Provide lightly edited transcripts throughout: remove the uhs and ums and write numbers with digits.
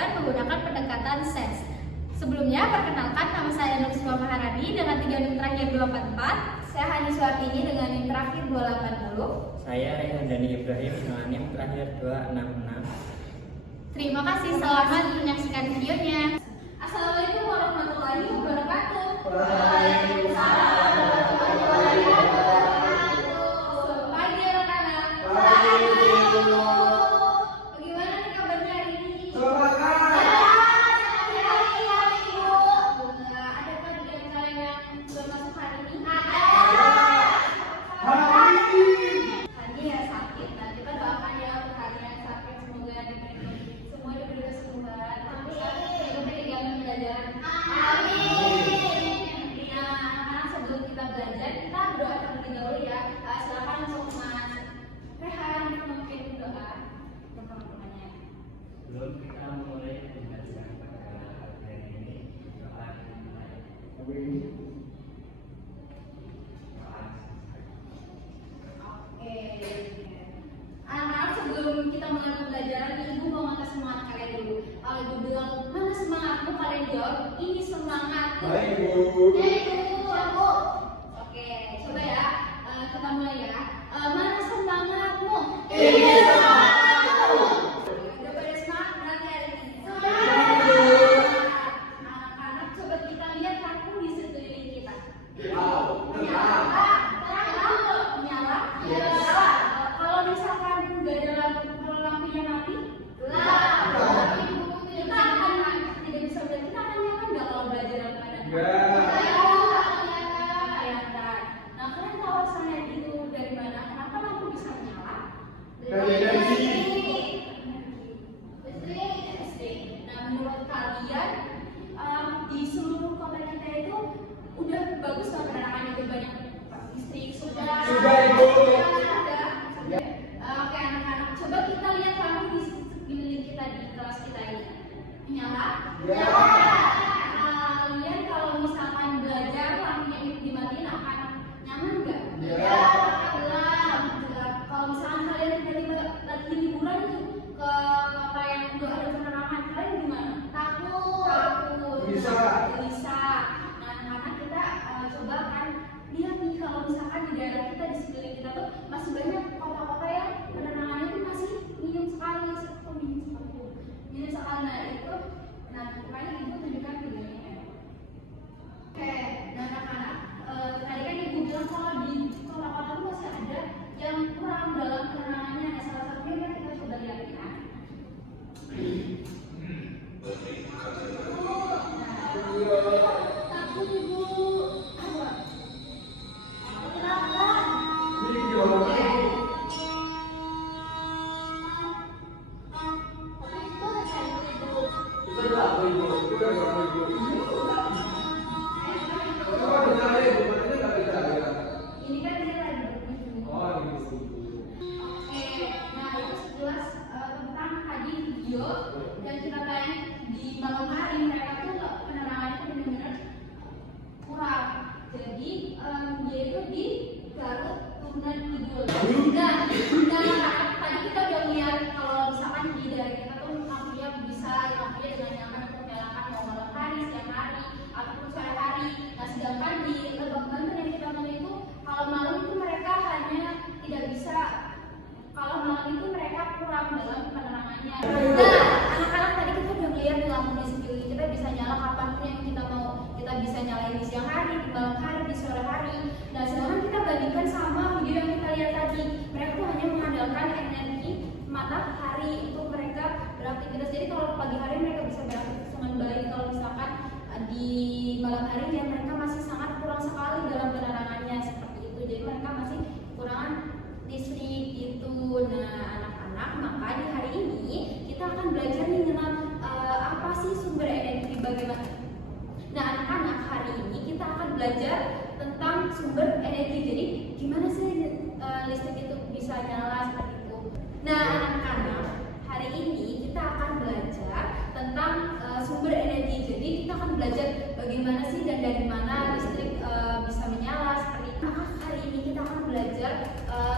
belajar menggunakan pendekatan SENS. Sebelumnya, perkenalkan nama saya Nursima Maharani dengan 3 NIM terakhir 244. Saya Hani Suartini dengan NIM terakhir 280. Saya Rehan Dani Ibrahim dengan NIM terakhir 266. Terima kasih, selamat menyaksikan videonya. Assalamualaikum warahmatullahi wabarakatuh. Waalaikumsalam warahmatullahi wabarakatuh. Selamat pagi anak-anak. Bagaimana nih kabarnya hari ini? Semangat. Adakah di antara kalian yang belum masuk hari ini? Hari ya sakit. Nah, kita doakan ya untuk hari yang sakit, semoga semua diberi kesembuhan. Tapi juga pegangan belajar. Nah, anak-anak, sebelum kita belajar, kita berdoa terlebih dahulu ya. Silakan untuk Mas Rehan memimpin doa untuk teman-temannya. Sebelum kita mulai pembelajaran pada hari ini, doa dimulai. Oke. Anak-anak, sebelum kita mulai pembelajaran, Ibu mau ngangkat semangat kalian dulu. Kalau Ibu bilang, mana semangatmu? Kalian jawab, ini semangatku. Baik, Bu. Ya, Ibu. Oke, coba ya. Kita mulai ya. Mana semangatmu? Ini semangatku. Udah pada semangat berarti hari ini. Anak-anak, coba kita lihat lampu di sekeliling kita. Menyala. Menyala. Kalau misalkan nggak ada lampu, kalau lampunya mati, kita akan tidak bisa belajar. Kita akan nyaman nggak kalau belajar dalam keadaan mati? Kelihatan. Nah, kalian tahu asalnya itu dari mana? Kenapa lampu bisa menyala? Dari energi. Listrik. Nah, menurut kalian di seluruh kota kita itu udah bagus nggak penerangannya, udah banyak listrik? Sudah, Ibu. Oke, anak-anak, coba kita lihat lampu di sekeliling kita di kelas kita ini. Menyala? Ya. Kalian kalau misalkan belajar lampunya dimatiin akan nyaman nggak? Ya. Gelap. Kalau misalkan kalian tiba-tiba lagi liburan nih ke kota yang nggak ada penerangan, kalian gimana? Takut. Bisa. Nah, karena kita coba kan lihat nih, kalau misalkan di daerah kita, di sekeliling kita tuh masih banyak kota-kota yang penerangannya tuh masih minim sekali. Minim sekali. Nah itu, makanya Ibu tunjukkan videonya ya. Oke, nah anak-anak, tadi kan Ibu bilang kalau di kota-kota tuh masih ada yang kurang dalam penerangannya. Nah, salah satunya kan kita coba lihat ya. Takut Ibu. Kenapa? Tapi itu ada cahaya Ibu. Ini kan dia lagi berkunjung. Oke, nah itu sejelas tentang tadi video dan kita tayang di malam hari. Mereka tuh penerangannya tuh benar-benar kurang. Jadi dia itu di Garut Tunan Kidul. Nah tadi kita udah lihat kalau misalkan di daerah kita tuh lampunya dengan nyaman untuk menyalakan mau malam hari, siang hari, ataupun sore hari. Nah sedangkan di Lebak Banten yang kita tahu itu kalau malam itu mereka hanya tidak bisa, kalau malam itu mereka kurang dalam penerangannya. Nah, anak-anak, tadi kita udah melihat di lampu di sekeliling kita bisa nyala kapanpun yang kita mau. Kita bisa nyalain di siang hari, di malam hari, di sore hari. Nah, sekarang kita bandingkan sama video yang kita lihat tadi. Mereka tuh hanya mengandalkan energi matahari untuk mereka beraktivitas. Jadi kalau pagi hari mereka bisa beraktivitas dengan baik. Kalau misalkan di malam hari ya mereka masih sangat kurang sekali dalam penerangannya seperti itu. Jadi mereka masih kekurangan listrik itu. Nah, anak-anak, maka di hari ini kita akan belajar nih tentang apa sih sumber energi, bagaimana. Nah, anak-anak, hari ini kita akan belajar tentang sumber energi. Jadi gimana sih listrik itu bisa nyala seperti itu. Nah, anak-anak, hari ini kita akan belajar tentang sumber energi. Jadi kita akan belajar bagaimana sih dan dari mana listrik bisa menyala seperti itu. Maka hari ini kita akan belajar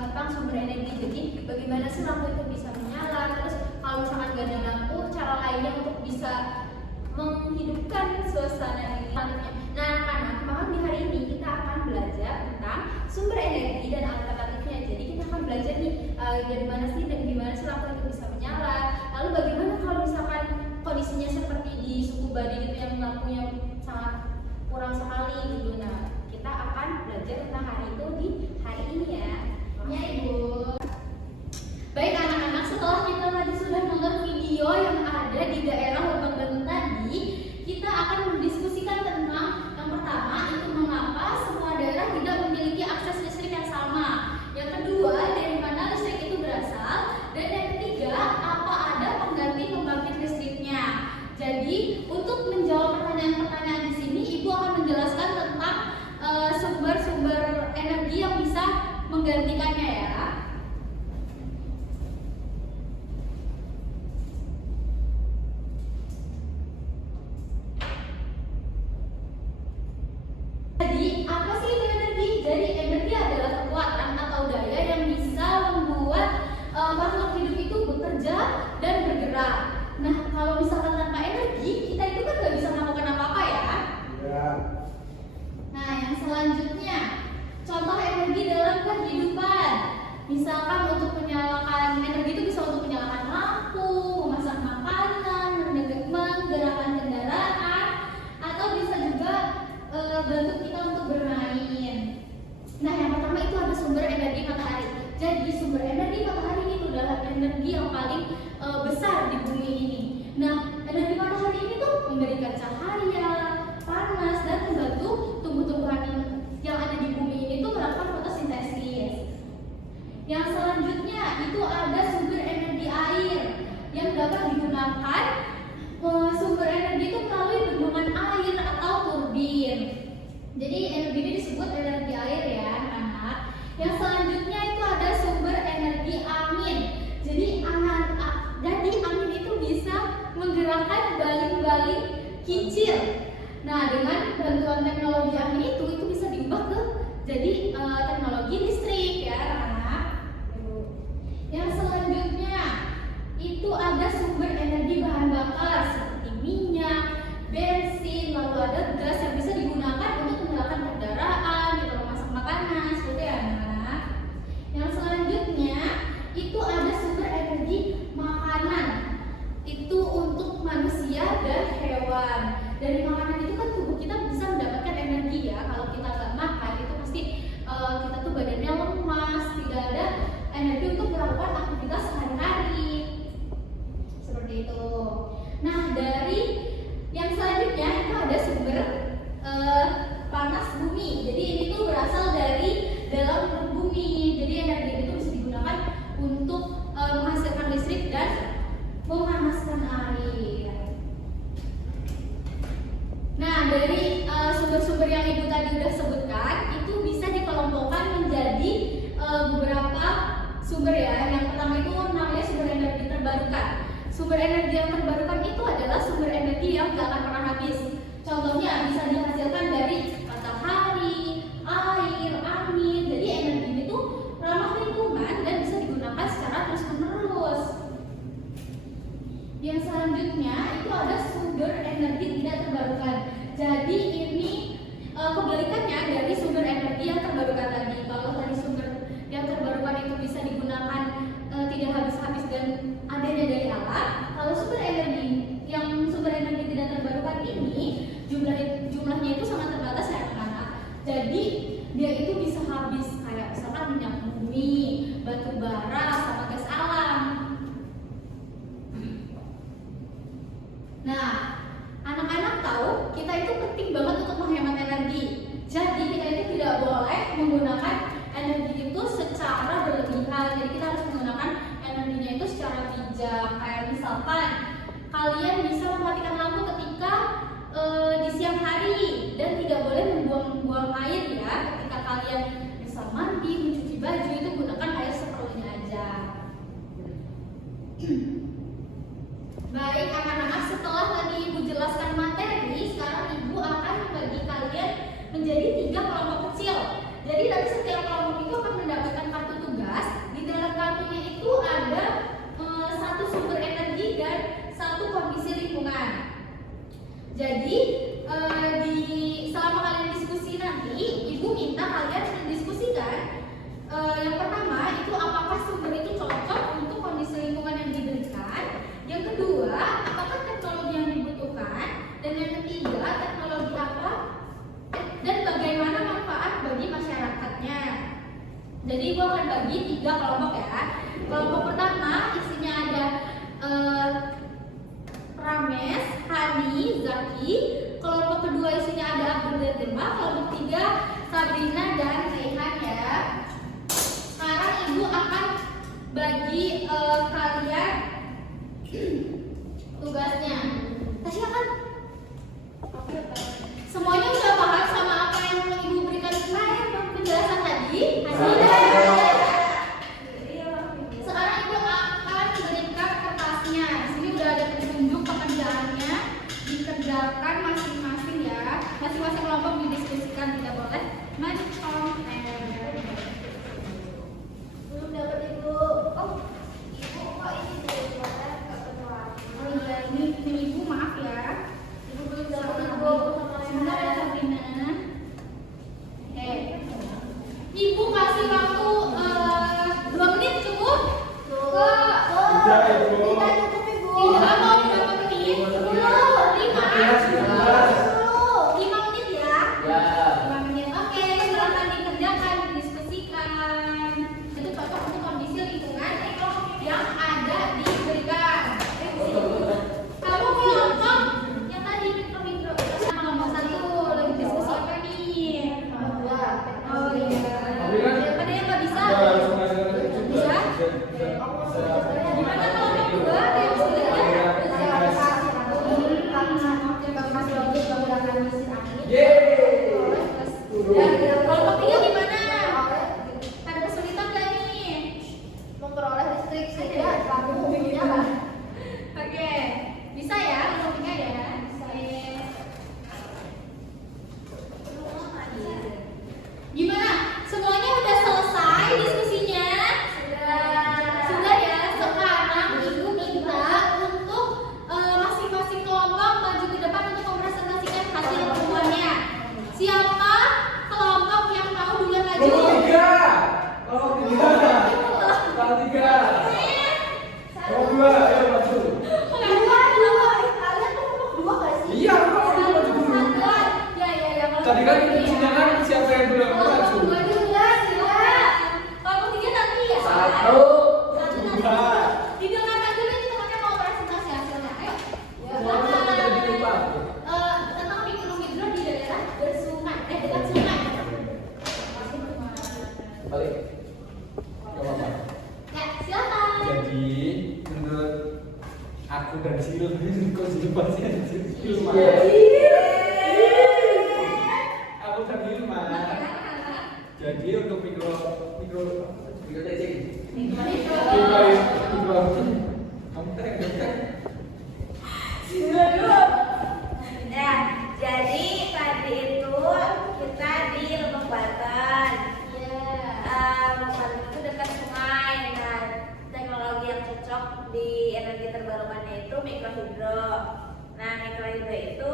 tentang sumber energi. Jadi bagaimana sih lampu itu bisa menyala. Terus kalau misalkan gak ada lampu, cara lainnya untuk bisa bisa menghidupkan suasana ini. Nah, anak-anak, maka di hari ini kita akan belajar tentang sumber energi dan alternatifnya. Jadi kita akan belajar nih dari mana sih dan gimana sih lampu itu bisa menyala. Lalu bagaimana kalau misalkan kondisinya seperti di suku Bali gitu yang lampunya sangat kurang sekali gitu. Nah, kita akan belajar tentang hari itu di hari ini ya. Ya, Ibu. Baik anak-anak, setelah kita tadi sudah nonton video yang ada di daerah Lebak Banten tadi, kita akan mendiskusikan tentang yang pertama itu mengapa semua daerah tidak memiliki akses listrik yang sama. Yang kedua, dari mana listrik itu berasal, dan yang ketiga, apa ada pengganti pembangkit listriknya. Jadi, untuk menjawab pertanyaan-pertanyaan di sini, Ibu akan menjelaskan tentang sumber-sumber energi yang bisa menggantikannya ya. Jadi, apa sih itu energi? Jadi, energi adalah kekuatan atau daya yang bisa membuat makhluk hidup itu bekerja dan bergerak. Nah, kalau misalkan tanpa energi, kita itu kan nggak bisa melakukan apa-apa ya. Ya. Nah, yang selanjutnya, contoh energi dalam kehidupan. Misalkan untuk menyalakan, energi itu bisa untuk menyalakan lampu, memasak makanan, menggerakkan kendaraan, atau bisa juga bantu kita untuk bermain. Nah, yang pertama itu ada sumber energi matahari. Jadi sumber energi matahari itu adalah energi yang paling besar di bumi ini. Nah, energi matahari ini tuh memberikan cahaya, panas, dan membantu tumbuh-tumbuhan yang ada di bumi ini tuh melakukan fotosintesis. Yang selanjutnya itu ada sumber energi air yang dapat digunakan. Sumber energi itu melalui bendungan air atau turbin. Jadi energi ini disebut energi air ya anak-anak. Yang selanjutnya itu ada sumber energi angin. Jadi angin itu bisa menggerakkan baling-baling kicil. Nah, dengan bantuan teknologi angin itu bisa diubah ke jadi teknologi listrik ya anak-anak. Yang selanjutnya itu ada sumber energi bahan bakar seperti minyak, bensin, lalu ada gas yang bisa digunakan untuk menyalakan kendaraan, gitu, memasak makanan, seperti ya anak. Yang selanjutnya itu ada sumber energi makanan. Itu untuk manusia dan hewan. Dari makanan itu kan tubuh kita bisa mendapatkan energi ya. Kalau kita nggak makan itu pasti kita tuh badannya lemas, tidak ada energi untuk melakukan aktivitas sehari-hari. Seperti itu. Nah, dari yang selanjutnya itu ada sumber panas bumi. Jadi ini tuh berasal dari dalam perut bumi. Jadi energi itu bisa digunakan untuk menghasilkan listrik dan memanaskan air. Nah, dari sumber-sumber yang Ibu tadi udah sebutkan itu bisa dikelompokkan menjadi beberapa sumber ya. Yang pertama itu namanya sumber energi terbarukan. Sumber energi yang terbarukan itu adalah sumber energi yang gak akan pernah habis. Contohnya bisa dihasilkan dari matahari, air, angin. Jadi energi itu ramah lingkungan dan bisa digunakan secara terus-menerus. Yang selanjutnya itu ada sumber energi tidak terbarukan. Jadi ini kebalikannya dari sumber energi yang terbarukan tadi. Kalau tadi sumber yang terbarukan itu bisa digunakan tidak habis-habis dan adanya dari alam. Kalau sumber energi tidak terbarukan ini jumlahnya itu sangat terbatas ya anak-anak. Jadi dia itu bisa habis kayak misalkan minyak bumi, batu bara, sama gas alam. Nah, anak-anak tahu kita itu penting banget untuk menghemat energi. Jadi kita itu tidak boleh menggunakan energi itu secara berlebihan. Jadi kita harus menggunakan energinya itu secara bijak. Kayak misalkan kalian bisa mematikan lampu ketika di siang hari dan tidak boleh membuang air ya. Ketika kalian bisa mandi, mencuci baju itu gunakan air seperlunya aja. Baik anak-anak, setelah tadi Ibu jelaskan materi, sekarang Ibu akan membagi kalian menjadi 3 kelompok kecil. Jadi nanti setiap kelompok itu akan mendapatkan kartu tugas. Di dalam kartunya itu ada 1 sumber energi dan 1 kondisi lingkungan. dibagi 3 kelompok ya. Kelompok pertama isinya ada Rames, Hani, Zaki. Kelompok kedua isinya ada Abdul dan Gemma. Kelompok 3 Sabrina dan Raihan ya. Sekarang ibu akan bagi kalian tugasnya. Tasya kan? Semuanya udah paham sama apa yang ibu berikan penjelasan tadi? Sekarang ibu akan berikan kertasnya. Di sini udah ada petunjuk pekerjaannya, dikerjakan masing-masing ya. Masing-masing kelompok didiskusikan, tidak boleh men-compare. Belum dapat ibu. Oh, ibu kok ini belum dapat kebetulan. Oh iya, ini ibu maaf ya. Ibu belum dapat ibu. Sebentar ya Sabrina. Oke. Ibu kasih waktu 2 menit cukup? Tidak, Ibu. Tidak cukup ibu. Tidak mau berapa menit? 5 menit ya? Ya. 5 menit. Oke, silakan dikerjakan, didiskusikan. Itu cocok untuk kondisi lingkungan yang ada diberikan. Kamu kelompok yang tadi mikro-mikro. Kelompok 1 lagi diskusi apa nih? Oh iya. Ada yang nggak bisa? Bisa? Gimana kelompok 2? Ada yang bisa ya? Kelompok 3 gimana? Ada kesulitan nggak nih? Memperoleh listrik sehingga lampu menyala. Oke, bisa ya kelompok 3 ya? Gimana? Semuanya udah selesai diskusinya? Sudah ya. Sekarang ibu minta untuk masing-masing kelompok maju ke depan untuk mempresentasikan hasil pertemuannya. Siapa kelompok yang mau duluan maju? Kelompok 3. Kelompok 3. Kelompok 2, ayo maju. Kalian tuh kelompok 2 gak sih? Iya, kelompok 2 maju dulu. Ya. Tadi kan diskusinya kan siapa yang belum maju. Kelompok 2 juga, silakan. Kelompok 3 nanti ya. 1, 2. Didengarkan dulu ini temannya mau presentasi hasilnya. Ayo. Kelompok jadi lupa. Tentang mikro-mikro di daerah bersungai, dekat sungai. Balik. Gak apa-apa. Ya, silakan. Jadi menurut aku dan Silul ini kok jadi pasien Hilma. Aku dan Hilma. Jadi untuk mikro detik. Kamu teh. Ya, jadi tadi itu kita di Lebak Banten. Lebak Banten itu dekat sungai. Nah, teknologi yang cocok di energi terbarukannya itu mikrohidro. Nah, mikrohidro itu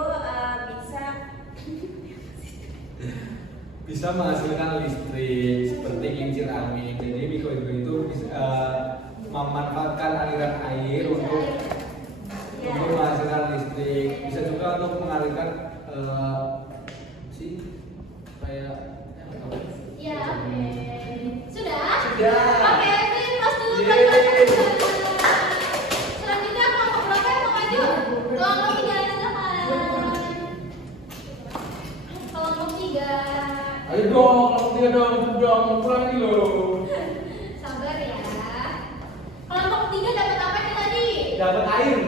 Bisa menghasilkan listrik seperti kincir angin. Jadi mikrohidro itu bisa memanfaatkan aliran air untuk menghasilkan listrik. Bisa juga untuk mengalirkan kayak Ya, oke. Sudah? Sudah. Oke, Vin, pas dulu kan. Selanjutnya kelompok berapa yang mau maju? Kelompok 3 silakan. Kelompok 3. Ayo dong, kelompok 3 dong, kurang ini loh. Sabar ya. Kelompok 3 dapat apa nih tadi? Dapat air.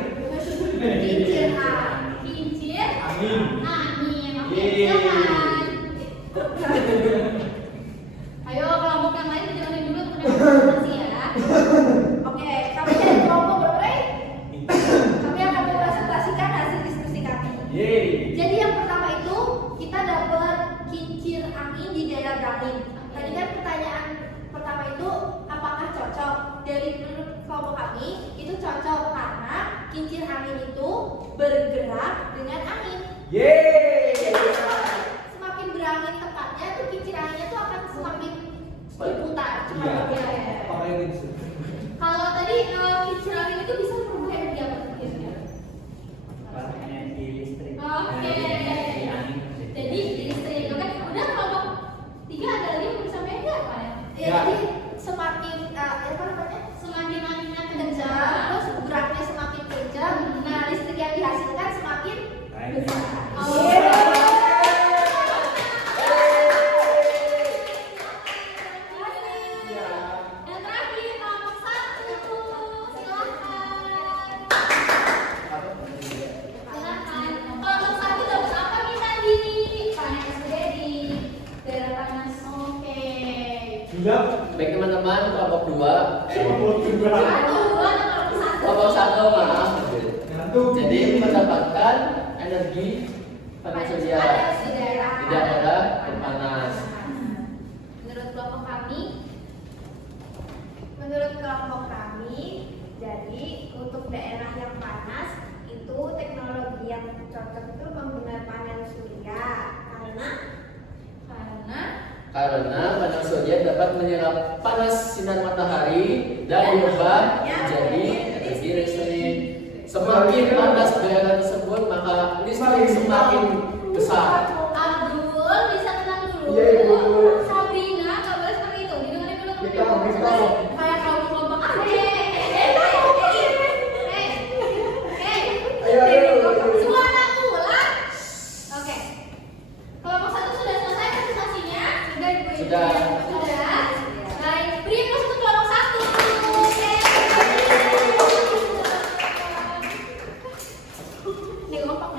Kincir. Angin. Oke, Yeay. silakan. Ayo kelompok yang lain dijalanin dulu untuk demonstrasi ya. Oke, kami dari kelompok berapa? Kami akan mempresentasikan hasil diskusi kami. Yeay. Jadi yang pertama itu kita dapat kincir angin di daerah Brangin. Tadi kan pertanyaan pertama itu apakah cocok? Dari menurut kelompok kami itu cocok karena kincir angin itu bergerak dengan angin. Yeay. Semakin berangin tepatnya tuh kincir anginnya tuh akan semakin berputar. Iya. Ya. Pakai ini. Kalau tadi kincir angin itu bisa merubah energi apa kira-kira? Energi listrik. Oke. Energi angin. Jadi listrik. Oke, udah kelompok 3 ada lagi yang mau disampaikan nggak, Pak? Ya, Ya. jadi semakin Baik teman-teman, kelompok 2. Satu. Kelompok 1 maaf. Jadi mendapatkan energi panas surya di daerah yang panas. Menurut kelompok kami, jadi untuk daerah yang panas itu teknologi yang cocok itu menggunakan panel surya Karena panel surya dapat menyerap panas sinar matahari dan diubah menjadi energi listrik. Semakin panas daerah tersebut, maka listrik semakin besar. Abdul bisa tenang dulu. Iya, Ibu. Sabrina, nggak boleh seperti itu. Didengarin dulu Kita tahu. kayak kau di kelompok A. Ayo. Suara ulang. Oke. Kelompok 1 sudah selesai presentasinya. Sudah, Ibu. Sudah. Baik, beri masuk ke kelompok 1. Nih kelompok.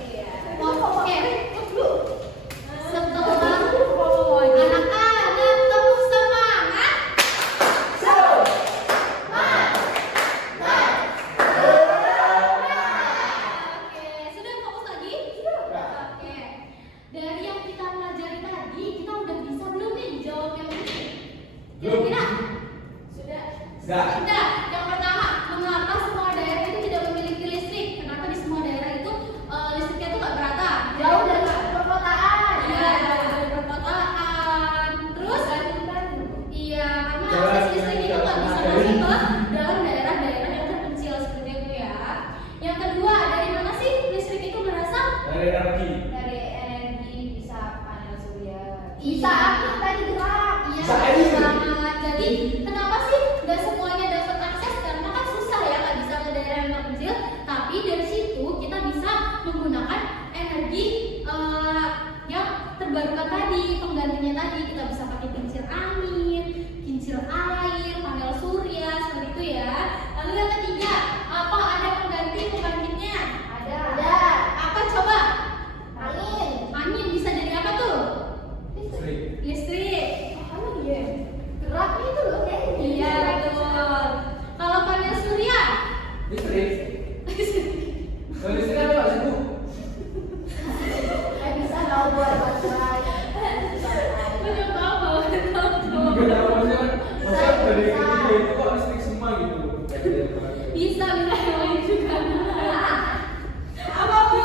Iya. Kelompok dulu. Setelah anak-anak tepuk semangat. Oke, sudah fokus lagi? Oke. Dari yang kita pelajari tadi, kita udah bisa belum nih jawab yang ini? Kira-kira? Sudah. Sudah. Yang pertama, mengapa semua daerah itu tidak memiliki listrik? Kenapa di semua daerah itu listriknya itu nggak merata? Jauh dari perkotaan. Iya, jauh dari perkotaan. Terus? Iya, karena akses listrik itu nggak bisa masuk ke dalam daerah-daerah yang terpencil seperti itu ya. Yang kedua, dari mana sih listrik itu berasal? Dari energi. Dari energi bisa panel surya. Bisa angin tadi gerak. Iya, Bisa air. banget. Jadi kenapa sih nggak semuanya dapat akses? Karena kan susah ya, nggak bisa ke daerah yang terpencil. Tapi dari situ kita bisa menggunakan energi yang terbarukan tadi, penggantinya tadi. Kita bisa pakai kincir angin, kincir air, panel surya seperti itu ya. Lalu yang ketiga, apa ada pengganti pembangkitnya? Ada. Apa coba? Angin bisa jadi apa tuh? Listrik. Geraknya itu loh kayaknya. Iya, betul. Kalau panel surya? Listrik. Kalau listrik apa sih, Bu? Bisa tahu buat baterai. Lu nggak tahu bahwa Enggak tahu maksudnya dari ketiga itu kok listrik semua gitu. bisa yang lain juga. Apa Bu?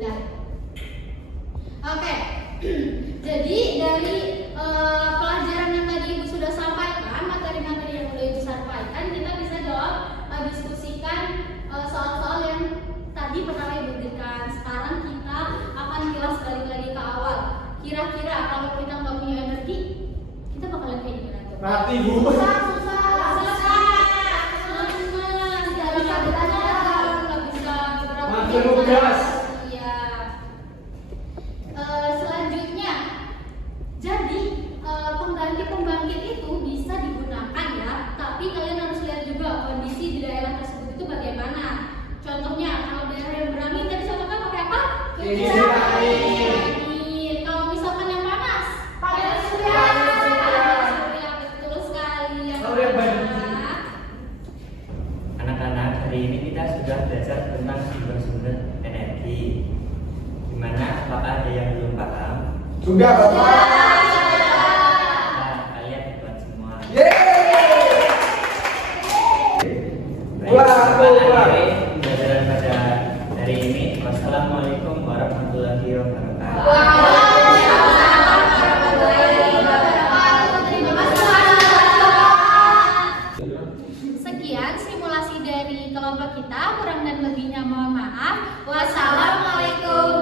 Dah. Oke. Jadi dari pelajaran yang tadi Ibu sudah sampaikan, materi-materi yang sudah Ibu sampaikan, kita bisa jawab, diskusikan soal-soal yang tadi pertama Ibu berikan. Sekarang kita akan kilas balik lagi ke awal. Kira-kira kalau kita nggak punya energi, kita bakalan kayak gimana tuh? Mati, Bu. Susah. Nggak bisa beberapa Mati jam. gas. Iya. Selanjutnya, jadi pembangkit itu bisa digunakan ya, tapi kalian harus lihat juga kondisi di daerah tersebut itu bagaimana. Contohnya, kalau daerah yang berangin tadi contohnya pakai apa? Kincir angin. Kalau misalkan yang panas, Panel surya. Surya, betul sekali. Yang Kalau yang panas. Anak-anak, hari ini kita sudah belajar tentang sumber-sumber energi. Gimana? Apakah ada yang belum paham? Sudah, Bapak. Nah, kalian hebat semua. Yeay. Baik, Wah, kita wah. akhiri pembelajaran pada hari ini. Wassalamualaikum warahmatullahi wabarakatuh. Waalaikumsalam warahmatullahi wabarakatuh. Terima kasih. Sekian simulasi dari kelompok kita. Kurang dan lebihnya mohon maaf. Wassalamualaikum